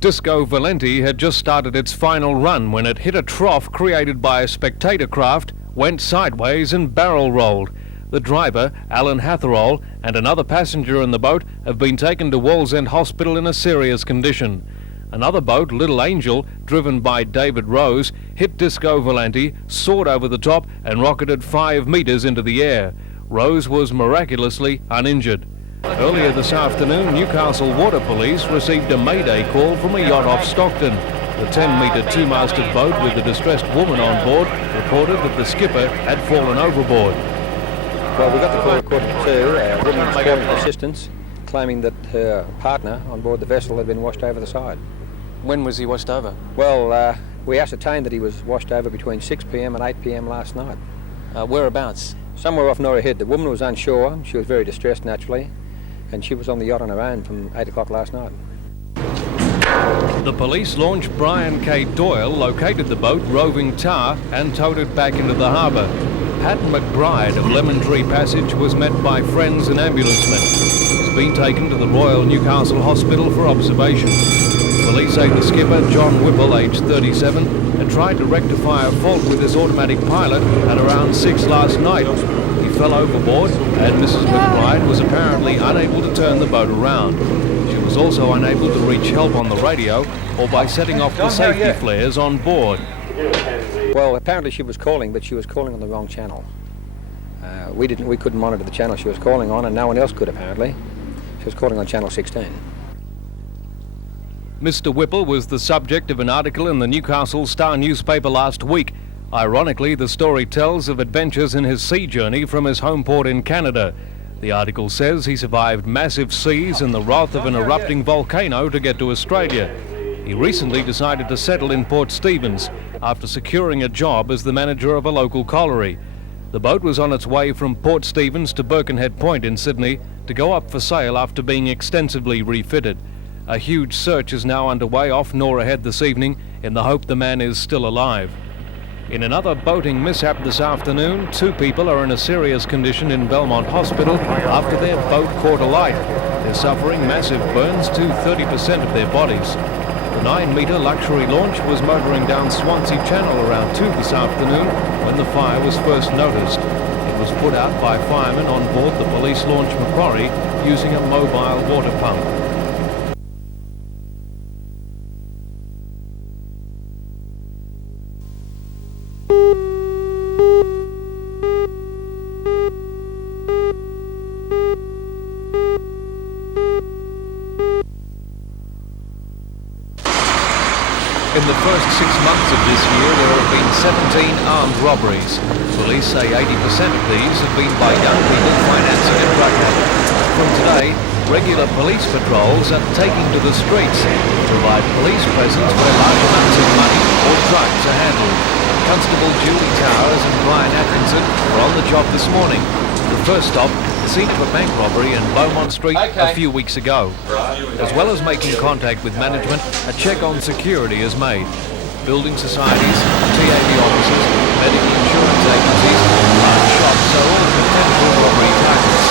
Disco Valenti had just started its final run when it hit a trough created by a spectator craft, went sideways and barrel rolled. The driver, Alan Hatherall, and another passenger in the boat have been taken to Wallsend Hospital in a serious condition. Another boat, Little Angel, driven by David Rose, hit Disco Valenti, soared over the top and rocketed 5 metres into the air. Rose was miraculously uninjured. Earlier this afternoon, Newcastle Water Police received a mayday call from a yacht off Stockton. The 10-metre two-masted boat with a distressed woman on board reported that the skipper had fallen overboard. Well, we got the call at 1:45. A woman was calling for assistance, claiming that her partner on board the vessel had been washed over the side. When was he washed over? Well, we ascertained that he was washed over between 6 p.m. and 8 p.m. last night. Whereabouts? Somewhere off Norah Head. The woman was unsure. She was very distressed, naturally, and she was on the yacht on her own from 8 o'clock last night. The police launch Brian K. Doyle located the boat Roving Tar and towed it back into the harbour. Pat McBride of Lemon Tree Passage was met by friends and ambulancemen. He's been taken to the Royal Newcastle Hospital for observation. Police say the skipper, John Whipple, aged 37, had tried to rectify a fault with his automatic pilot at around 6 last night. He fell overboard and Mrs. McBride was apparently unable to turn the boat around. She was also unable to reach help on the radio or by setting off the safety flares on board. Well, apparently she was calling, but she was calling on the wrong channel. We couldn't monitor the channel she was calling on, and no one else could apparently. She was calling on channel 16. Mr. Whipple was the subject of an article in the Newcastle Star newspaper last week. Ironically, the story tells of adventures in his sea journey from his home port in Canada. The article says he survived massive seas and the wrath of an erupting volcano to get to Australia. He recently decided to settle in Port Stephens after securing a job as the manager of a local colliery. The boat was on its way from Port Stephens to Birkenhead Point in Sydney to go up for sale after being extensively refitted. A huge search is now underway off Norah Head this evening in the hope the man is still alive. In another boating mishap this afternoon, 2 people are in a serious condition in Belmont Hospital after their boat caught alight. They're suffering massive burns to 30% of their bodies. The 9-metre luxury launch was motoring down Swansea Channel around 2 this afternoon when the fire was first noticed. It was put out by firemen on board the police launch Macquarie using a mobile water pump. In the first 6 months of this year, there have been 17 armed robberies. Police say 80% of these have been by young people financing a drug habit. From today, regular police patrols are taking to the streets to provide police presence where large amounts of money or drugs are handled. Constable Julie Towers and Brian Atkinson were on the job this morning. The first stop, the scene of a bank robbery in Beaumont Street a few weeks ago. As well as making contact with management, a check on security is made. Building societies, TAB offices, medical insurance agencies, large shops are all potential robbery targets.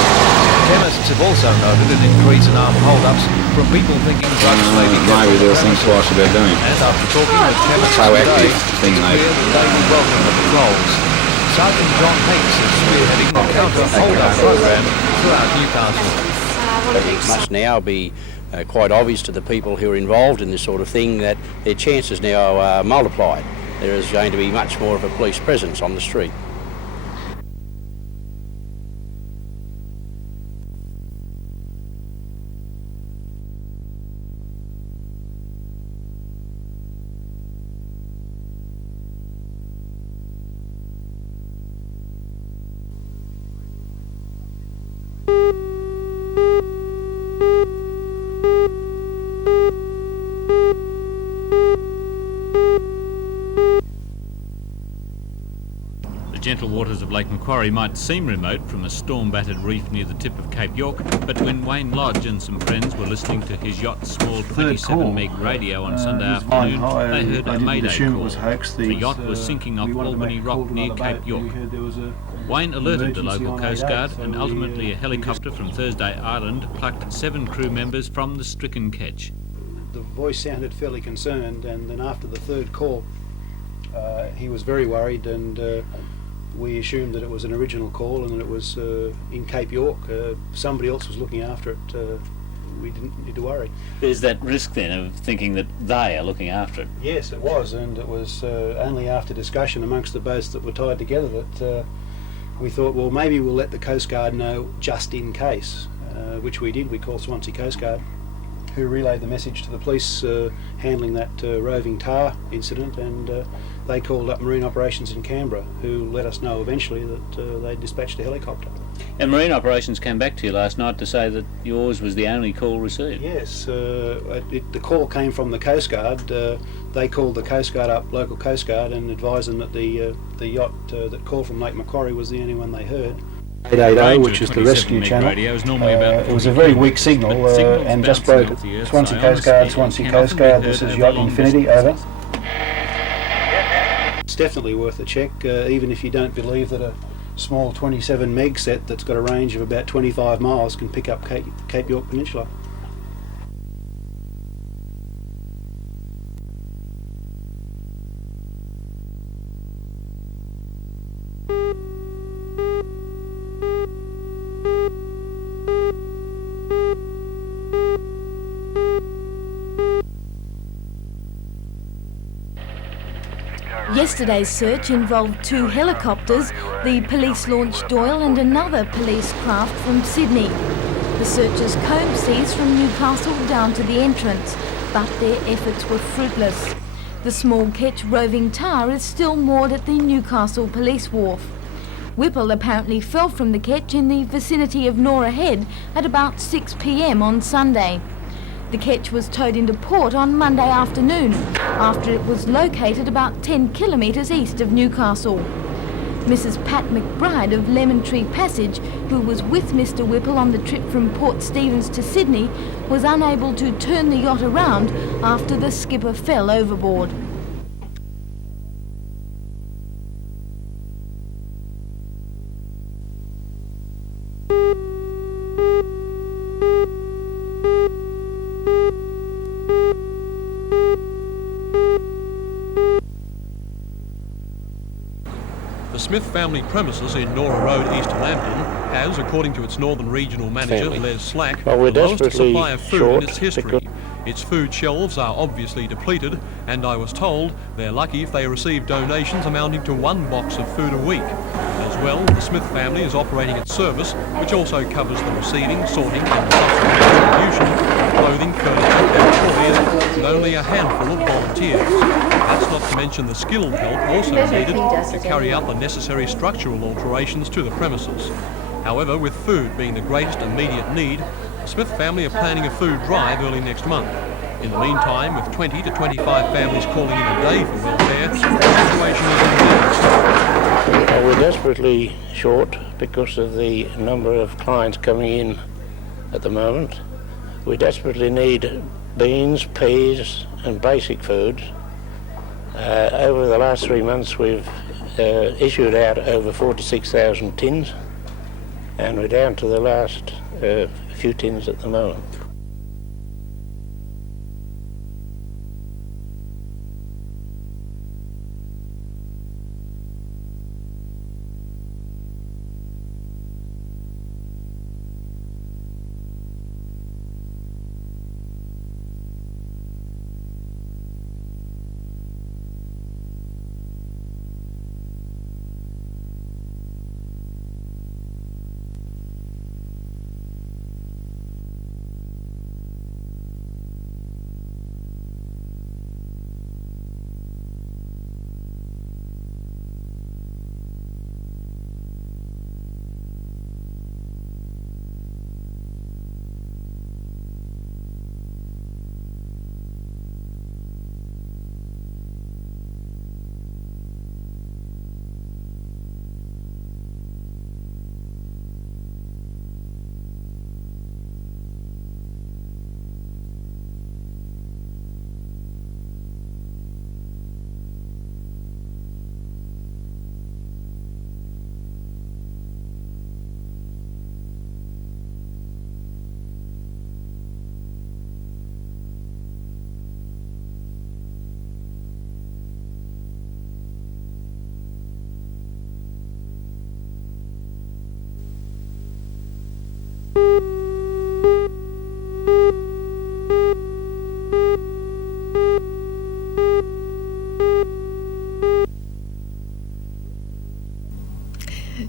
Chemists have also noted an increase in armed hold-ups from people thinking drugs may be kept maybe there's things twice what they're doing. And after talking with chemists today, it's clear that they will welcome the patrols. Sergeant John Hakes is spearheading the counter-hold-up program throughout Newcastle. It must now be quite obvious to the people who are involved in this sort of thing that their chances now are multiplied. There is going to be much more of a police presence on the street. The gentle waters of Lake Macquarie might seem remote from a storm-battered reef near the tip of Cape York, but when Wayne Lodge and some friends were listening to his yacht's small 27 meg radio on Sunday afternoon, they heard a mayday call. The yacht was sinking off Albany Rock near Cape York. Wayne alerted the local Coast Guard and ultimately a helicopter from Thursday Island plucked 7 crew members from the stricken ketch. the voice sounded fairly concerned, and then after the third call, he was very worried, and we assumed that it was an original call and that it was in Cape York. Somebody else was looking after it. We didn't need to worry. There's that risk then of thinking that they are looking after it. Yes, it was, and it was only after discussion amongst the boats that were tied together that we thought, well, maybe we'll let the Coast Guard know just in case, which we did. We called Swansea Coast Guard, who relayed the message to the police handling that roving tar incident, and they called up Marine Operations in Canberra, who let us know eventually that they dispatched a helicopter. And Marine Operations came back to you last night to say that yours was the only call received. Yes, the call came from the Coast Guard. They called the Coast Guard up, local Coast Guard, and advised them that the yacht that called from Lake Macquarie was the only one they heard. 880, which is the rescue channel. It was a very weak signal and just broke it. Swansea Coast Guard, Swansea Coast Guard, this is Yacht Infinity, over. It's definitely worth a check, even if you don't believe that a small 27 meg set that's got a range of about 25 miles can pick up Cape York Peninsula. Yesterday's search involved 2 helicopters, the police launched Doyle and another police craft from Sydney. The searchers combed seas from Newcastle down to the entrance, but their efforts were fruitless. The small ketch roving tar is still moored at the Newcastle Police Wharf. Whipple apparently fell from the ketch in the vicinity of Nora Head at about 6 p.m. on Sunday. The ketch was towed into port on Monday afternoon after it was located about 10 kilometres east of Newcastle. Mrs. Pat McBride of Lemon Tree Passage, who was with Mr. Whipple on the trip from Port Stephens to Sydney, was unable to turn the yacht around after the skipper fell overboard. The Smith family premises in Nora Road, East Lambton, has, according to its Northern Regional Manager, Les Slack, the lowest supply of food in its history. Its food shelves are obviously depleted, and I was told they're lucky if they receive donations amounting to 1 box of food a week. As well, the Smith family is operating its service, which also covers the receiving, sorting and subsequent distribution of clothing, furniture and toys, with only a handful of volunteers. That's not to mention the skilled help also needed to carry out the necessary structural alterations to the premises. However, with food being the greatest immediate need, the Smith family are planning a food drive early next month. In the meantime, with 20 to 25 families calling in a day for welfare, the situation is intense. We're desperately short because of the number of clients coming in at the moment. We desperately need beans, peas and basic foods. Over the last 3 months we've issued out over 46,000 tins, and we're down to the last few tins at the moment.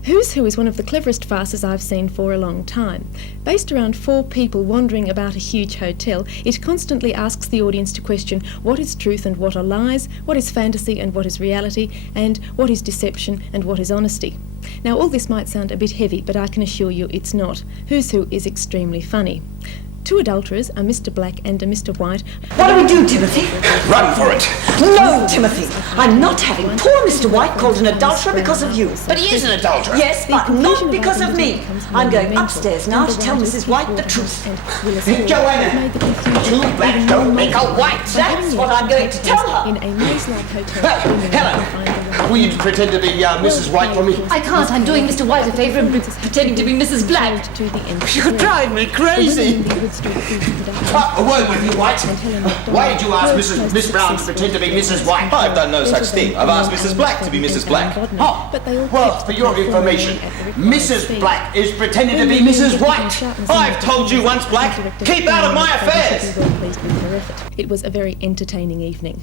Who's Who is one of the cleverest farces I've seen for a long time. Based around 4 people wandering about a huge hotel, it constantly asks the audience to question what is truth and what are lies, what is fantasy and what is reality, and what is deception and what is honesty. Now, all this might sound a bit heavy, but I can assure you it's not. Who's Who is extremely funny. 2 adulterers, a Mr. Black and a Mr. White. What do we do, Timothy? Run for it. No, Timothy. I'm not having poor Mr. White called an adulterer because of you. But he is an adulterer. Yes, but not because of me. I'm going upstairs now to tell Mrs. White the truth. Joanna, 2 blacks don't make a white. That's what I'm going to tell her. In a maze-like hotel. Helen, will you pretend to be Mrs. White for me? I can't. I'm doing Mr. White a favour and pretending to be Mrs. Black. You drive me crazy. A word with you, White. Why did you ask Miss Brown to pretend to be Mrs. White? I've done no such thing. I've asked Mrs. Black to be Mrs. Black. Oh, well, for your information, Mrs. Black is pretending to be Mrs. White. I've told you once, Black. Keep out of my affairs. It was a very entertaining evening.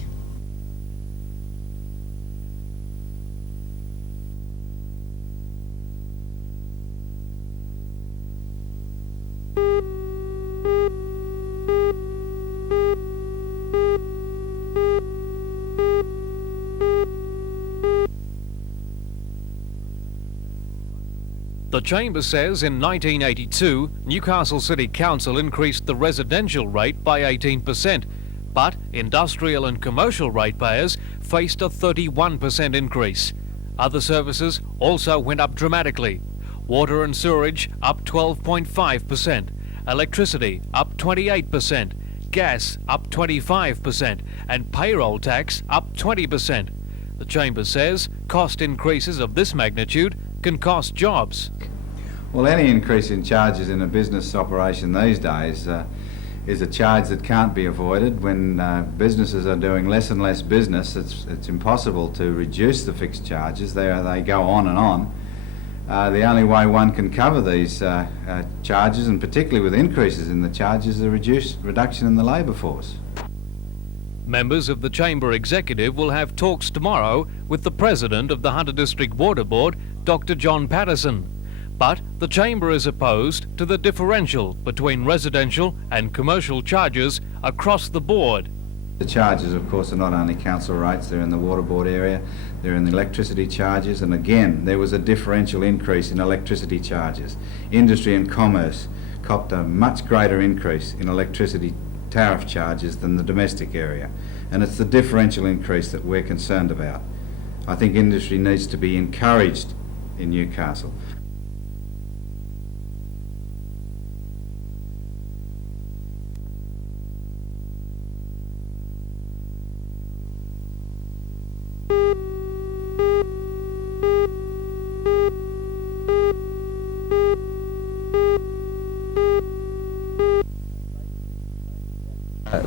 The Chamber says in 1982, Newcastle City Council increased the residential rate by 18%, but industrial and commercial ratepayers faced a 31% increase. Other services also went up dramatically. Water and sewerage up 12.5%, electricity up 28%, gas up 25%, and payroll tax up 20%. The Chamber says cost increases of this magnitude can cost jobs. Well, any increase in charges in a business operation these days is a charge that can't be avoided. When businesses are doing less and less business, it's impossible to reduce the fixed charges. They go on and on. The only way one can cover these charges, and particularly with increases in the charges, is a reduction in the labour force. Members of the Chamber Executive will have talks tomorrow with the President of the Hunter District Water Board, Dr. John Patterson. But the Chamber is opposed to the differential between residential and commercial charges across the board. The charges, of course, are not only council rates, they're in the water board area, they're in the electricity charges, and again, there was a differential increase in electricity charges. Industry and commerce copped a much greater increase in electricity tariff charges than the domestic area, and it's the differential increase that we're concerned about. I think industry needs to be encouraged in Newcastle.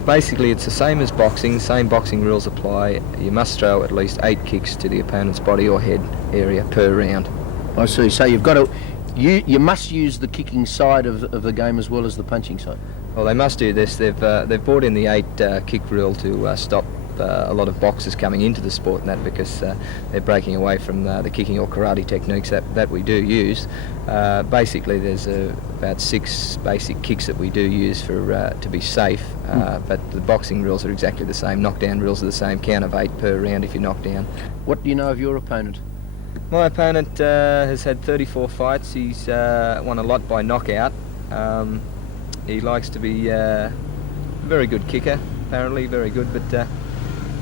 Basically, it's the same as boxing, same boxing rules apply. You must throw at least 8 kicks to the opponent's body or head area per round. I see. So you've got to, you must use the kicking side of the game as well as the punching side. Well, they must do this. They've brought in the 8 kick rule to stop a lot of boxers coming into the sport and that, because they're breaking away from the kicking or karate techniques that we do use. Basically, there's about 6 basic kicks that we do use for to be safe, but the boxing rules are exactly the same. Knockdown rules are the same. Count of 8 per round if you knock down. What do you know of your opponent? My opponent has had 34 fights. He's won a lot by knockout. He likes to be a very good kicker, apparently, very good, but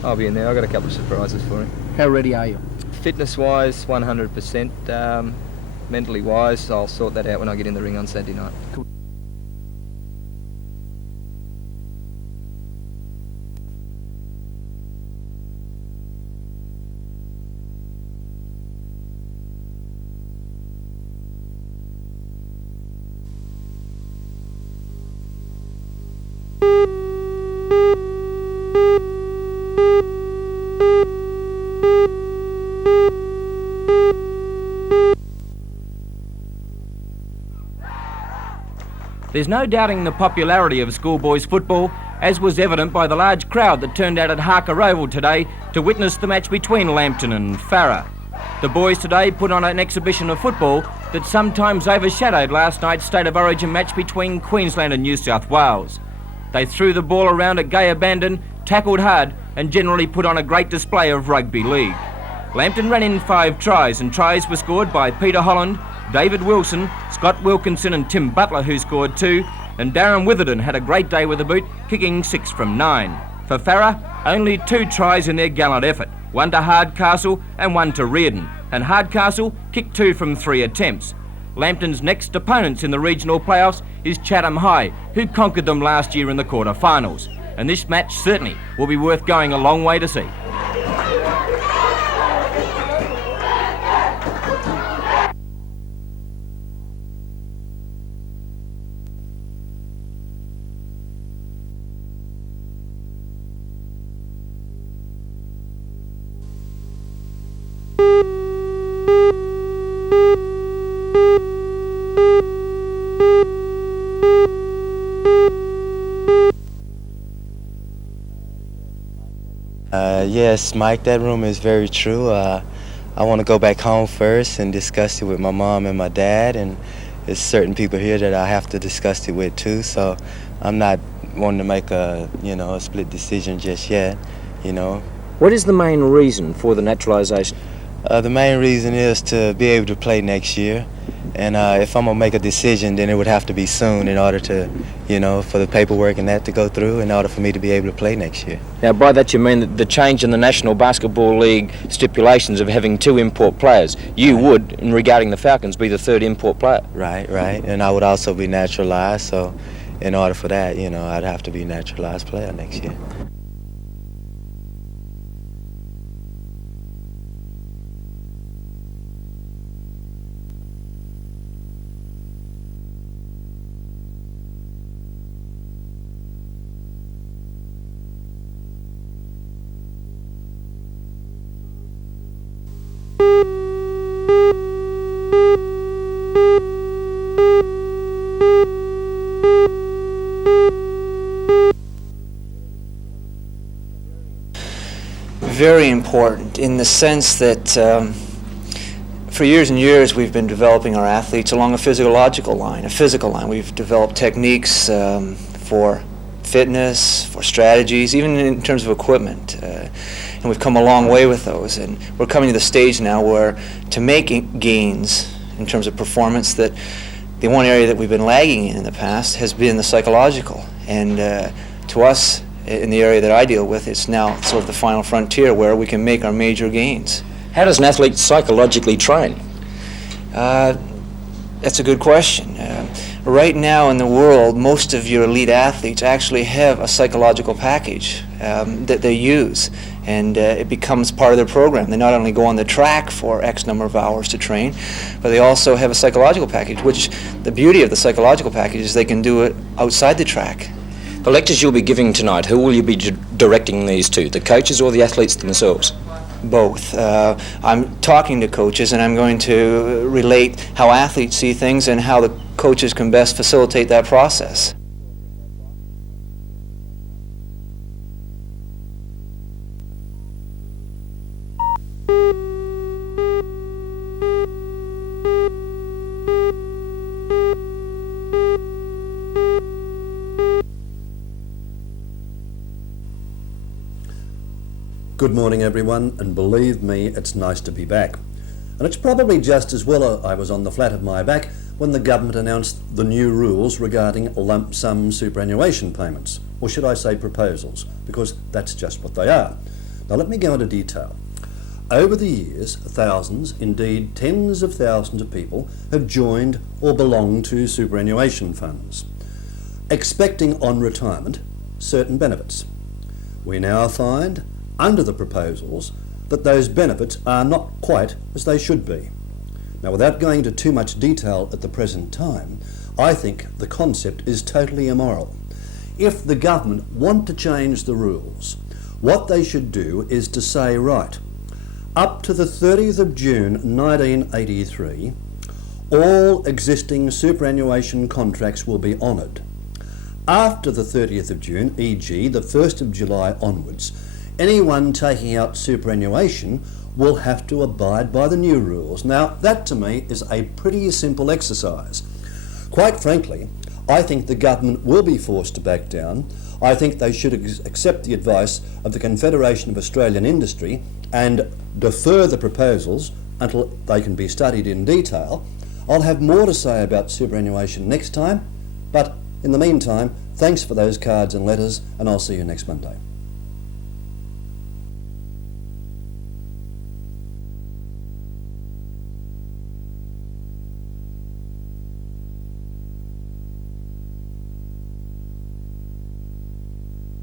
I'll be in there. I've got a couple of surprises for him. How ready are you? Fitness-wise, 100%. Mentally-wise, I'll sort that out when I get in the ring on Saturday night. Cool. There's no doubting the popularity of schoolboys football, as was evident by the large crowd that turned out at Harker Oval today to witness the match between Lambton and Farrer. The boys today put on an exhibition of football that sometimes overshadowed last night's State of Origin match between Queensland and New South Wales. They threw the ball around at gay abandon, tackled hard and generally put on a great display of rugby league. Lambton ran in 5 tries, and tries were scored by Peter Holland, David Wilson, Scott Wilkinson and Tim Butler, who scored 2, and Darren Witherden had a great day with the boot, kicking 6 from 9. For Farrer, only 2 tries in their gallant effort, 1 to Hardcastle and 1 to Reardon, and Hardcastle kicked 2 from 3 attempts. Lambton's next opponents in the regional playoffs is Chatham High, who conquered them last year in the quarter-finals, and this match certainly will be worth going a long way to see. Yes, Mike, that rumor is very true. I want to go back home first and discuss it with my mom and my dad, and there's certain people here that I have to discuss it with too, so I'm not wanting to make a split decision just yet, What is the main reason for the naturalisation? The main reason is to be able to play next year, and if I'm going to make a decision, then it would have to be soon in order to, for the paperwork and that to go through in order for me to be able to play next year. Now, by that you mean that the change in the National Basketball League stipulations of having 2 import players, you would, in regarding the Falcons, be the 3rd import player? Right, and I would also be naturalised, so in order for that, I'd have to be a naturalised player next year. Very important in the sense that for years and years we've been developing our athletes along a physical line. We've developed techniques for fitness, for strategies, even in terms of equipment, and we've come a long way with those, and we're coming to the stage now where to make gains in terms of performance, that the one area that we've been lagging in the past has been the psychological, and to us in the area that I deal with, it's now sort of the final frontier where we can make our major gains. How does an athlete psychologically train? That's a good question. Right now in the world, most of your elite athletes actually have a psychological package that they use, and it becomes part of their program. They not only go on the track for X number of hours to train, but they also have a psychological package, which the beauty of the psychological package is they can do it outside the track. The lectures you'll be giving tonight, who will you be directing these to, the coaches or the athletes themselves? Both. I'm talking to coaches, and I'm going to relate how athletes see things and how the coaches can best facilitate that process. Good morning everyone, and believe me, it's nice to be back. And it's probably just as well I was on the flat of my back when the government announced the new rules regarding lump sum superannuation payments, or should I say proposals, because that's just what they are. Now let me go into detail. Over the years, thousands, indeed tens of thousands of people have joined or belong to superannuation funds, expecting on retirement certain benefits. We now find under the proposals that those benefits are not quite as they should be. Now, without going into too much detail at the present time, I think the concept is totally immoral. If the government want to change the rules, what they should do is to say, right, up to the 30th of June 1983, all existing superannuation contracts will be honoured. After the 30th of June, e.g. the 1st of July onwards, anyone taking out superannuation will have to abide by the new rules. Now, that to me is a pretty simple exercise. Quite frankly, I think the government will be forced to back down. I think they should accept the advice of the Confederation of Australian Industry and defer the proposals until they can be studied in detail. I'll have more to say about superannuation next time, but in the meantime, thanks for those cards and letters, and I'll see you next Monday.